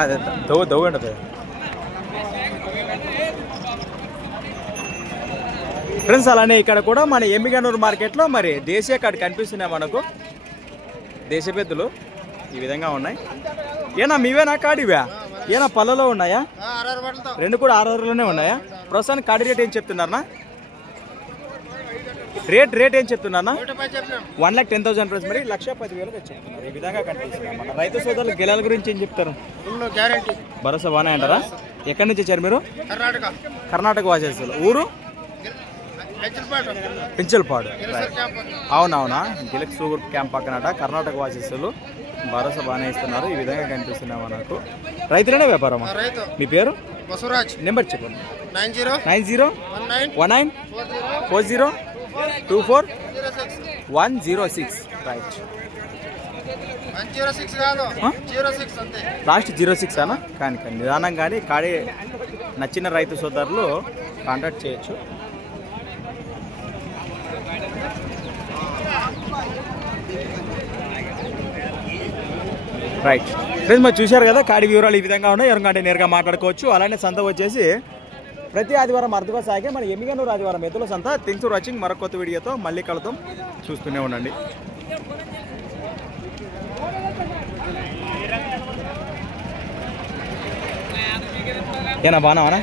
అదే దవ్వు ఉంటుంది. ఫ్రెండ్స్ అలానే ఇక్కడ కూడా మన ఎమ్మిగనూరు మార్కెట్లో మరి దేశీయ కార్డు కనిపిస్తున్నాయి మనకు. దేశ పెద్దలు ఈ విధంగా ఉన్నాయి. ఏనా మీవేనా కాడు ఇవా? ఏనా పళ్ళలో ఉన్నాయా? రెండు కూడా 6,600లోనే ఉన్నాయా? ప్రస్తుతానికి కాడి రేట్ ఏం చెప్తున్నారనా? రేట్ ఏం చెప్తున్నారనా? 1,10,000 ప్రైస్ మరి 1,10,000 చెప్తున్నారు. ఈ విధంగా కనిపిస్తున్నాయి. మన రైతు సోదరులు గెలాల గురించి ఏం చెప్తారు? భరోసా బాగానే అంటారా? ఎక్కడి నుంచి వచ్చారు మీరు? కర్ణాటక వాసేస్తారు. ఊరు పెంచల్పాడు. అవునవునా? గిలక్ సూగర్ క్యాంప్ పక్కనట కర్ణాటక వాసేస్తులు. భరోసా బాగానే ఇస్తున్నారు. ఈ విధంగా కనిపిస్తున్నాయి మనకు. రైతులనే వ్యాపారమా? మీ పేరు? నెంబర్ చెప్పండి. 9040242406. రైట్. లాస్ట్ 06 అనా? కానీ నిదానం కానీ కాడి నచ్చిన రైతు సోదరులు కాంటాక్ట్ చేయొచ్చు. రైట్ ఫ్రెండ్స్, మరి చూశారు కదా కాడి వివరాలు ఈ విధంగా ఉన్నాయి. ఎవరికంటే నేరుగా మాట్లాడుకోవచ్చు. అలానే సంత వచ్చేసి ప్రతి ఆదివారం అర్థగా సాగే మన ఎమ్మిగనూరు ఆదివారం ఎద్దుల సంత. Thanks for watching. మరొక కొత్త వీడియోతో మళ్ళీ కలుద్దాం. చూస్తూనే ఉండండి. ఏనా బాగున్నావా?